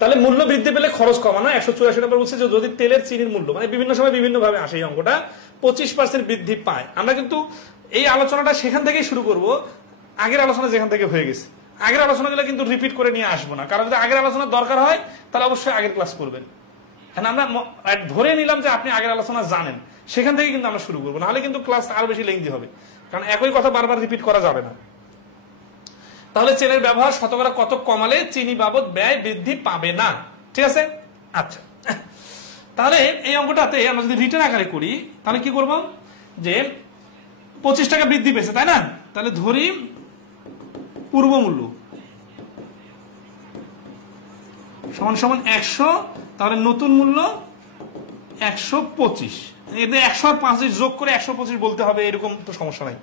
তাহলে মূল্য বৃদ্ধি পেলে খরচ কমানো। 184 নম্বর বলছে যে যদি তেলের চিনির মূল্য মানে বিভিন্ন সময় বিভিন্ন ভাবে আসে এই অঙ্কটা 25% বৃদ্ধি পায়। আমরা কিন্তু এই আলোচনাটা সেখান থেকেই শুরু করব, আগের আলোচনা যেখান থেকে হয়ে গেছে। আগের আলোচনাগুলো কিন্তু রিপিট করে নিয়ে আসবো না, কারণ যদি আগের আলোচনার দরকার হয় তাহলে অবশ্যই আগের ক্লাস করবেন। আমরা ধরে নিলাম যে আপনি আগের আলোচনা জানেন, সেখান থেকে কিন্তু আমরা শুরু করবো, নাহলে কিন্তু ক্লাস আরো বেশি লেন্থি হবে, কারণ একই কথা বারবার রিপিট করা যাবে না। তাহলে চেনের ব্যবহার শতকরা কত কমালে চিনি বাবদ ব্যয় বৃদ্ধি পাবে না, ঠিক আছে? আচ্ছা, তাহলে এই অঙ্কটাতে আমরা যদি রিটার্ন আকারে করি তাহলে কি করব, যে 25 টাকা বৃদ্ধি পেয়েছে তাই না, তাহলে ধরি পূর্ব মূল্য সমান সমান 100, তাহলে নতুন মূল্য 125, এদের 100 আর 5 যোগ করে 125 বলতে হবে, এরকম তো সমস্যা নাই।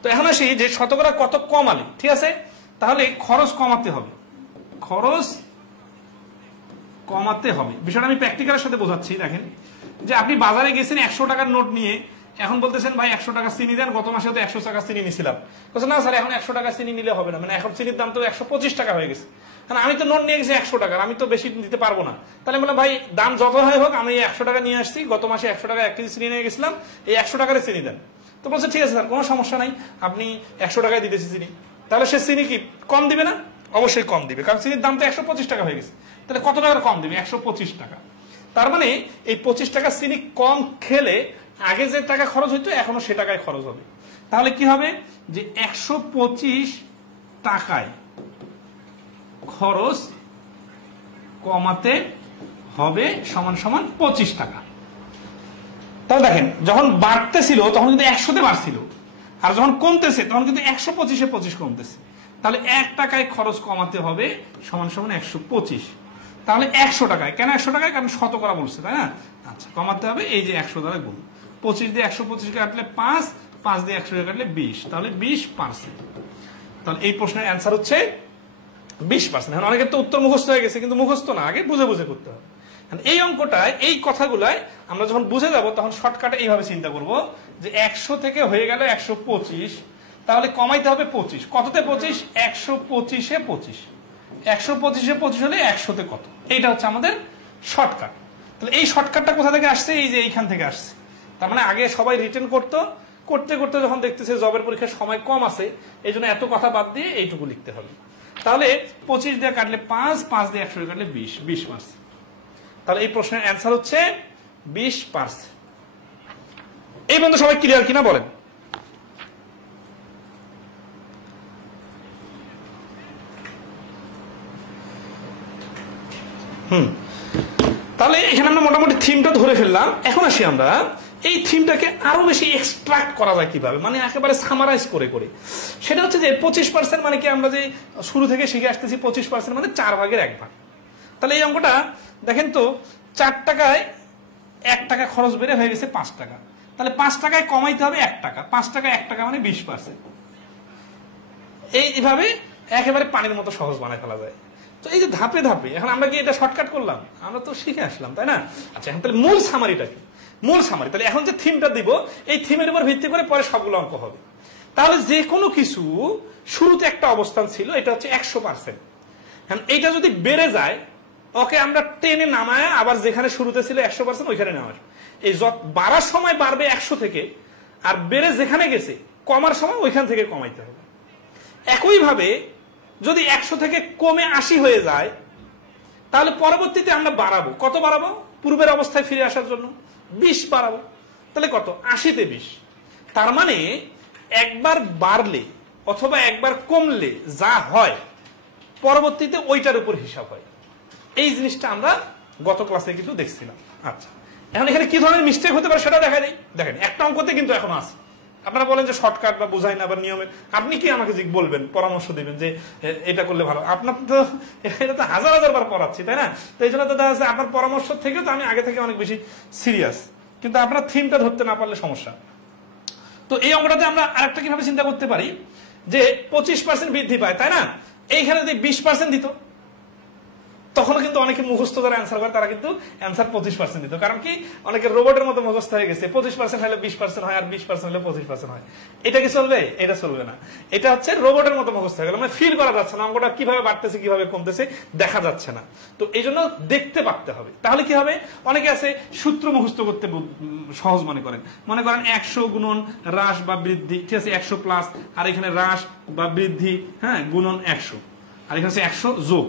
তো এখন আসি যে শতকরা কত কমালে, ঠিক আছে? তাহলে খরচ কমাতে হবে, খরচ কমাতে হবে। বিষয়টা আমি প্র্যাকটিক্যালের সাথে বোঝাচ্ছি। দেখেন যে আপনি বাজারে গেছেন 100 টাকার নোট নিয়ে, এখন বলতেছেন ভাই 100 টাকা চিনি দেন, গত মাসে তো 100 টাকা চিনি নিছিলাম। বলছে না স্যার এখন 100 টাকা চিনি নিলে হবে না, মানে এখন চিনির দাম তো 125 টাকা হয়ে গেছে, কারণ আমি তো নোট নিয়ে গেছি 100 টাকার, আমি তো বেশি দিতে পারবো না। তাহলে বললাম ভাই দাম যত হয় হোক আমি 100 টাকা নিয়ে আসছি, গত মাসে 100 টাকা 1 কেজি চিনি নিয়ে গেছিলাম, এই 100 টাকার চিনি দেন। তো বলছে ঠিক আছে স্যার কোনো সমস্যা নাই, আপনি 100 টাকায় দিতেছি চিনি। তাহলে সে চিনি কি কম দিবে না? অবশ্যই কম দিবে, কারণ চিনির দাম তো 125 টাকা হয়ে গেছে। তাহলে কত টাকার কম দিবে? 125 টাকা। তার মানে এই 25 টাকা চিনি কম খেলে আগে যে টাকা খরচ হইতো এখনো সে টাকায় খরচ হবে। তাহলে কি হবে যে 125 টাকায় খরচ কমাতে হবে সমান সমান 25 টাকা। তাহলে দেখেন যখন বাড়তেছিল তখন কিন্তু 100-তে বাড়ছিল, আর যখন কমতেছে তখন কিন্তু 125-এ 25 কমতেছে। তাহলে 1 টাকায় খরচ কমাতে হবে সমান সমান 125। তাহলে 100 টাকায়, কেন 100 টাকায়? কারণ শতকরা বলছে তাই না। আচ্ছা, কমাতে হবে এই যে 100 দ্বারা গুণ, 25 দিয়ে 125 কাটলে 5, 5 দিয়ে 100 কাটলে 20, তাহলে 20%। তাহলে এই প্রশ্নের অ্যান্সার হচ্ছে 20%। এখন অনেকের তো উত্তর মুখস্থ হয়ে গেছে, কিন্তু মুখস্থ না, আগে বুঝে বুঝে করতে হবে। এই অঙ্কটায় এই কথাগুলাই আমরা যখন বুঝে যাব তখন শর্টকাটে এইভাবে চিন্তা করব যে 100 থেকে হয়ে গেল 125, তাহলে কমাইতে হবে 25। কততে 25? 125-এ 25। 125-এ 25 হলে 100-তে কত? এইটা হচ্ছে আমাদের শর্টকাট। তাহলে এই শর্টকাটটা কোথা থেকে আসছে? এই যে এইখান থেকে আসছে। তার মানে আগে সবাই রিটেন করতে করতে যখন দেখতেছে জবের পরীক্ষার সময় কম আছে, এই জন্য এত কথা বাদ দিয়ে এইটুকু লিখতে হবে। তাহলে 25 দিয়ে কাটলে 5, 5 দিয়ে 100 কাটলে 20, 20%। তাহলে এই প্রশ্নের অ্যান্সার হচ্ছে 20%। এই বন্ধু সবাই ক্লিয়ার কিনা বলেন? তাহলে এখানে আমরা মোটামুটি থিমটা ধরে ফেললাম। এখন আসি আমরা এই থিমটাকে আরো বেশি এক্সট্রাক্ট করা যায় কিভাবে, মানে একেবারে সামারাইজ করে করে। সেটা হচ্ছে যে 25% মানে কি, আমরা যে শুরু থেকে শিখে আসতেছি 25% মানে 4 ভাগের 1 ভাগ। তাহলে এই অঙ্কটা দেখেন তো, 4 টাকায় 1 টাকা খরচ বেড়ে হয়ে গেছে 5 টাকা। তাহলে 5 টাকায় কমাইতে হবে 1 টাকা, 5 টাকা 1 টাকা মানে 20%। এইভাবে একেবারে পানির মতো সহজ বানায় ফেলা যায়। তো এই যে ধাপে ধাপে, এখন আমরা কি এটা শর্টকাট করলাম? আমরা তো শিখে আসলাম তাই না। আচ্ছা, এখন তাহলে মূল সামারিটা কি? মূল সামারি তাহলে এখন যে থিমটা দিব, এই থিমের উপর ভিত্তি করে পরে সবগুলো অঙ্ক হবে। তাহলে যে কোনো কিছু শুরুতে একটা অবস্থান ছিল, এটা হচ্ছে 100%। এখন এইটা যদি বেড়ে যায়, ওকে আমরা টেনে নামায় আবার যেখানে শুরুতে ছিল 100% ওইখানে নেওয়া। এই বাড়ার সময় বাড়বে 100 থেকে, আর বেড়ে যেখানে গেছে কমার সময় ওইখান থেকে কমাইতে হবে। একইভাবে যদি 100 থেকে কমে 80 হয়ে যায়, তাহলে পরবর্তীতে আমরা বাড়াবো। কত বাড়াবো? পূর্বের অবস্থায় ফিরে আসার জন্য 20 বাড়াবো। তাহলে কত? 80-তে 20। তার মানে একবার বাড়লে অথবা একবার কমলে যা হয় পরবর্তীতে ওইটার উপর হিসাব হয়। এই জিনিসটা আমরা গত ক্লাসে কিন্তু দেখছিলাম। আচ্ছা, এখন এখানে কি ধরনের মিস্টেক হতে পারে সেটা দেখা যায়। দেখেন একটা অঙ্কতে কিন্তু এখন আছে, আপনারা বলেন যে শর্টকাট বা বোঝাই না বা নিয়মের, আপনি কি আমাকে বলবেন, পরামর্শ দিবেন যে এটা করলে ভালো? আপনার তো এটা তো হাজার হাজার বার পড়াচ্ছি তাই না। তো এই জন্য তো দেখা যাচ্ছে আপনার পরামর্শ থেকে তো আমি আগে থেকে অনেক বেশি সিরিয়াস, কিন্তু আপনার থিমটা ধরতে না পারলে সমস্যা। তো এই অঙ্কটাতে আমরা আরেকটা কিভাবে চিন্তা করতে পারি যে 25% বৃদ্ধি পায় তাই না, এইখানে যদি 20% দিত তখনও কিন্তু অনেকে মুখস্থ যারা অ্যান্সার করে তারা কিন্তু অ্যান্সার 25% দিত। কারণ কি, অনেকে রোবটের মতো মুখস্থ হয়ে গেছে, 25% হলে 20% হয়, আর 20% হলে 25% হয়। এটা কি চলবে? এটা চলবে না। এটা হচ্ছে রোবটের মতো মুখস্থ হয়ে গেল, মানে ফিল করা যাচ্ছে না, অঙ্কটা কিভাবে বাড়তেছে কিভাবে কমতেছে দেখা যাচ্ছে না। তো এই জন্য দেখতে পারতে হবে। তাহলে কি হবে, অনেকে আছে সূত্র মুখস্থ করতে সহজ মনে করেন, 100 গুণন হ্রাস বা বৃদ্ধি, ঠিক আছে, 100 প্লাস, আর এখানে হ্রাস বা বৃদ্ধি, হ্যাঁ, গুণন 100, আর এখানে 100 যোগ।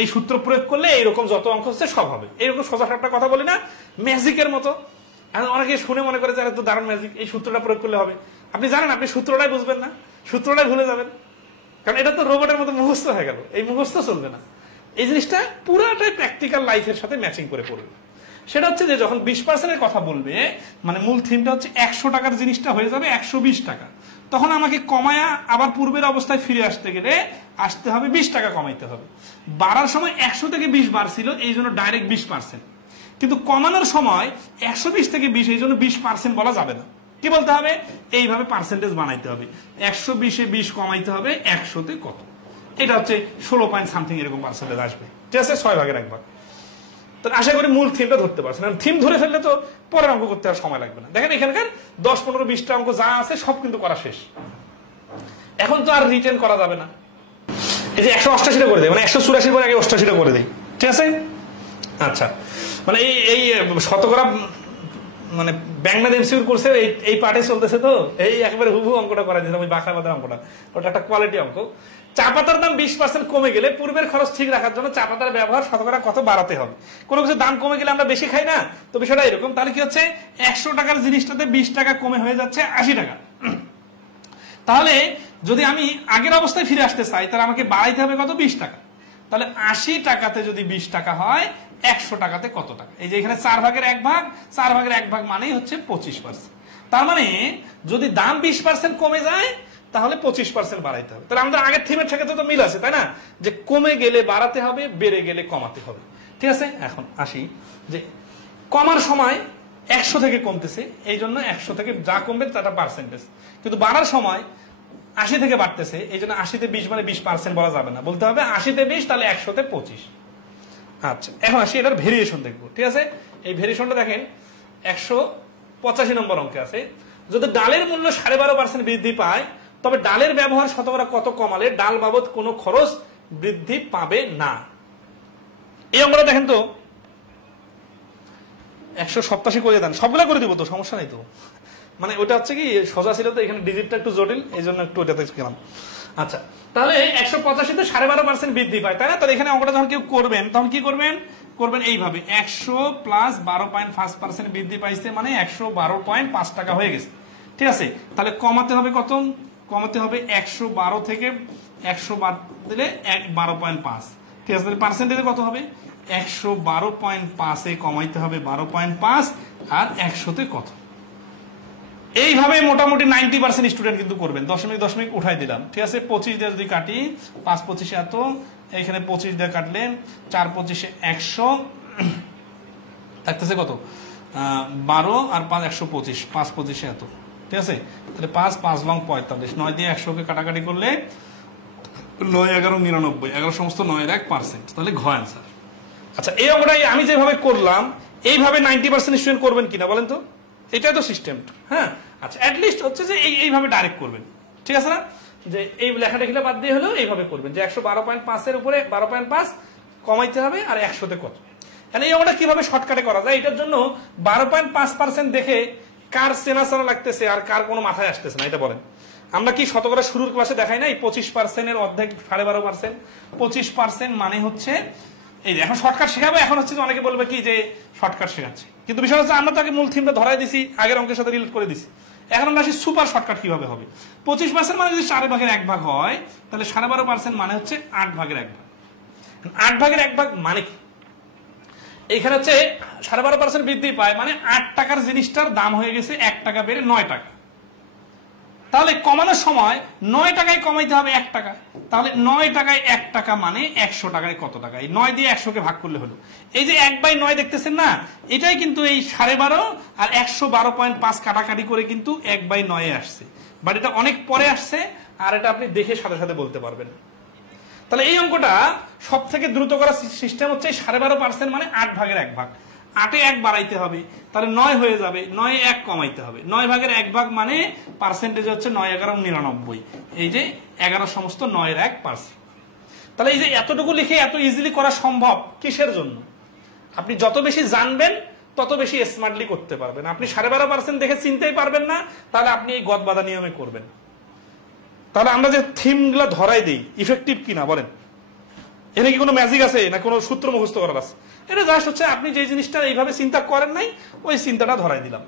এই সূত্র প্রয়োগ করলে এইরকম যত অঙ্ক হচ্ছে সব হবে। এইরকম সোজা একটা কথা বলি না, ম্যাজিকের মতো। অনেকে শুনে মনে করে যারা তো দারুণ ম্যাজিক, এই সূত্রটা প্রয়োগ করলে হবে। আপনি জানেন আপনি সূত্রটাই বুঝবেন না, সূত্রটাই ভুলে যাবেন, কারণ এটা তো রোবটের মতো মুখস্থ হয়ে গেল। এই মুখস্থ চলবে না। এই জিনিসটা পুরাটাই প্র্যাকটিক্যাল লাইফের সাথে ম্যাচিং করে পড়বে। সেটা হচ্ছে যে যখন 20%-এর কথা বলবে, মানে মূল থিমটা হচ্ছে 100 টাকার জিনিসটা হয়ে যাবে 120 টাকা, তখন আমাকে কমায়া আবার পূর্বের অবস্থায় ফিরে আসতে গেলে আসতে হবে 20 টাকা কমাইতে হবে। বাড়ার সময় 100 থেকে 20 বাড়ছিল, এই জন্য ডাইরেক্ট 20%, কিন্তু কমানোর সময় 120 থেকে 20, এই জন্য 20% বলা যাবে না। কি বলতে হবে, এইভাবে পার্সেন্টেজ বানাইতে হবে। 120-এ 20 কমাইতে হবে 100-তে কত, এটা হচ্ছে 16 পয়েন্ট সামথিং এরকম পার্সেন্টেজ আসবে, ঠিক আছে, 6 ভাগের 1 ভাগ। তো আশা করি মূল থিমটা ধরতে পারছেন। থিম ধরে ফেললে তো পরের অঙ্ক করতে আর সময় লাগবে না। দেখেন এখানকার 10, 15, 20টা অঙ্ক যা আছে সব কিন্তু করা শেষ। এখন তো আর রিটেন করা যাবে না। এই যে 188টা করে দেয়, মানে 184 পরে আগে 88টা করে দেয়, ঠিক আছে। আচ্ছা, মানে এই শতকরা মানে ব্যাংনাদ এমসিকিউ করছে, এই পার্টে চলতেছে, তো এই একেবারে হুবহু অঙ্কটা করা দিয়েছিলাম, ওই বাঁকড়াবাদের অঙ্কটা, ওটা একটা কোয়ালিটি অঙ্ক। চা পাতার দাম 20% কমে গেলে পূর্বের খরচ ঠিক রাখার জন্য চা পাতার ব্যবহার শতকরা কত বাড়াতে হবে। কোনো কিছু দাম কমে গেলে আমরা বেশি খাই না, তো বিষয়টা এরকম। তাহলে কি হচ্ছে, 100 টাকার জিনিসটাতে 20 টাকা কমে হয়ে যাচ্ছে 80 টাকা। তাহলে যদি আমি আগের অবস্থায় ফিরে আসতে চাই, তাহলে আমাকে বাড়াইতে হবে কত, 20 টাকা। তাহলে 80 টাকাতে যদি 20 টাকা হয়, 100 টাকাতে কত টাকা? এই যে এখানে 4 ভাগের 1 ভাগ, 4 ভাগের 1 ভাগ মানেই হচ্ছে 25%। তার মানে যদি দাম 20% কমে যায়, তাহলে 25% বাড়াইতে হবে। তাহলে আমাদের আগের থিমের সাথে তো মিল আছে, তাই না, যে কমে গেলে বাড়াতে হবে, বেড়ে গেলে কমাতে হবে, ঠিক আছে। এখন আসি যে কমার সময় 100 থেকে কমতেছে, এই জন্য 100 থেকে যা কমবে তাটা পার্সেন্টেজ, কিন্তু বাড়ার সময় 80 থেকে বাড়তেছে, এই জন্য 80-তে 20 মানে 20% বলা যাবে না, বলতে হবে 80-তে 20, তাহলে 100-তে 25। আচ্ছা, এখন আসি এটার ভেরিয়েশন দেখবো, ঠিক আছে। এই ভেরিয়েশনটা দেখেন 185 নম্বর অঙ্কে আছে, যদি ডালের মূল্য 12.5% বৃদ্ধি পায়, তবে ডালের ব্যবহার শতকরা কত কমালে ডাল বাবদ কোনো খরচ বৃদ্ধি পাবে না। এই অঙ্কটা দেখেন তো, 187 করে দেন, সবগুলা করে দিব তো, সমস্যা নেই তো। মানে ওটা হচ্ছে কি সোজা ছিল, তো এখানে ডিজিটটা একটু জটিল, এই জন্য একটু ওটাতে গেলাম। আচ্ছা, তাহলে 185-তে 12.5% বৃদ্ধি পায়, তাই না। তাহলে এখানে অঙ্কটা যখন কেউ করবেন, তখন কি করবেন, এইভাবে 100 প্লাস 12.5% বৃদ্ধি পাইছে, মানে 112.5 টাকা হয়ে গেছে, ঠিক আছে। তাহলে কমাতে হবে কত, কমাতে হবে 112 থেকে 100 বাদ দিলে 12.5, ঠিক আছে। তাহলে পার্সেন্টেজে কত হবে, 112.5-এ কমাইতে হবে 12.5, আর 100-তে কত। এইভাবে মোটামুটি 90% স্টুডেন্ট কিন্তু করবেন। দশমিক দশমিক উঠাই দিলাম, ঠিক আছে। 25 দিয়ে যদি কাটি, 5 25 এত, এখানে 25 দিয়ে কাটলে 4 25 100 থাকতেছে কত, 12, আর 5 125, 5 25 এত, ঠিক আছে। তাহলে 5 5 লং 45, 9 দিয়ে 100-কে কাটাকাটি করলে 9 11 99, 11 সমস্ত 9-এর 1%, তাহলে ঘ অ্যান্সার। আচ্ছা, এই অঙ্কটাই আমি যেভাবে করলাম, এইভাবে 90% স্টুডেন্ট করবেন কিনা বলেন তো, এটাই তো সিস্টেম, হ্যাঁ। আচ্ছা, অ্যাটলিস্ট হচ্ছে যে এইভাবে ডাইরেক্ট করবেন, ঠিক আছে না, যে এই লেখাটা এগুলো বাদ দিয়ে হলেও এইভাবে করবেন, যে 112.5-এর উপরে 12.5 কমাইতে হবে, আর 100-তে কত। এই অঙ্কটা কিভাবে শর্টকাটে করা যায়, এটার জন্য 12.5% দেখে কার চেনা চেনা লাগতেছে আর কার কোনো মাথায় আসতেছে না, এটা বলেন। আমরা কি শতকরা শুরুর ক্লাসে দেখাই নাই 25%-এর অর্ধেক 12.5%, 25% মানে হচ্ছে এই যে এখন শর্টকাট শেখাবো। এখন হচ্ছে যে অনেকে বলবে কি যে শর্টকাট শেখাচ্ছে, কিন্তু বিষয় হচ্ছে আমরা তাকে মূল থিমটা ধরাই দিছি, আগের অঙ্কের সাথে রিলেট করে দিছি। এখন আমরা আসি সুপার শর্টকাট কিভাবে হবে। 25% মানে যদি 4 ভাগের 1 ভাগ হয়, তাহলে 12.5% মানে হচ্ছে 8 ভাগের 1 ভাগ। 8 ভাগের 1 ভাগ মানে কি, এইখানে হচ্ছে 12.5% বৃদ্ধি পায়, মানে 8 টাকার জিনিসটার দাম হয়ে গেছে 1 টাকা বেড়ে 9 টাকা। তাহলে কমানোর সময় 9 টাকায় কমাইতে হবে 1 টাকা, তাহলে 9 টাকায় 1 টাকা মানে 100 টাকায় কত টাকা, এই 9 দিয়ে 100-কে ভাগ করলে হলো। এই যে 1/9 দেখতেছেন না, এটাই কিন্তু এই 12.5 আর 112.5 কাটাকাটি করে কিন্তু 1/9 আসছে, বাট এটা অনেক পরে আসছে, আর এটা আপনি দেখে সাথে সাথে বলতে পারবেন। তাহলে এই অঙ্কটা সব থেকে দ্রুত করার সিস্টেম হচ্ছে 12.5% মানে 8 ভাগের 1 ভাগ। 8-এ 1 বাড়াইতে হবে, তাহলে 9 হয়ে যাবে। 9-এ 1 কমাইতে হবে। 9 ভাগের 1 ভাগ মানে পার্সেন্টেজ হচ্ছে 9, 11, 99। এই যে 11 সমস্ত 9-এর 1%। তাহলে এই যে এতটুকু লিখে এত ইজিলি করা সম্ভব কিসের জন্য? আপনি যত বেশি জানবেন তত বেশি স্মার্টলি করতে পারবেন। আপনি 12.5% দেখে চিনতেই পারবেন না, তাহলে আপনি এই গদ বাঁধা নিয়মে করবেন। তাহলে আমরা যে থিম গুলা ধরাই দিই ইফেক্টিভ কিনা বলেন? এখানে কি কোনো ম্যাজিক আছে না কোনো সূত্র মুখস্থ করার আছে? এটা জাস্ট হচ্ছে আপনি যে জিনিসটা এইভাবে চিন্তা করেন নাই, ওই চিন্তাটা ধরাই দিলাম।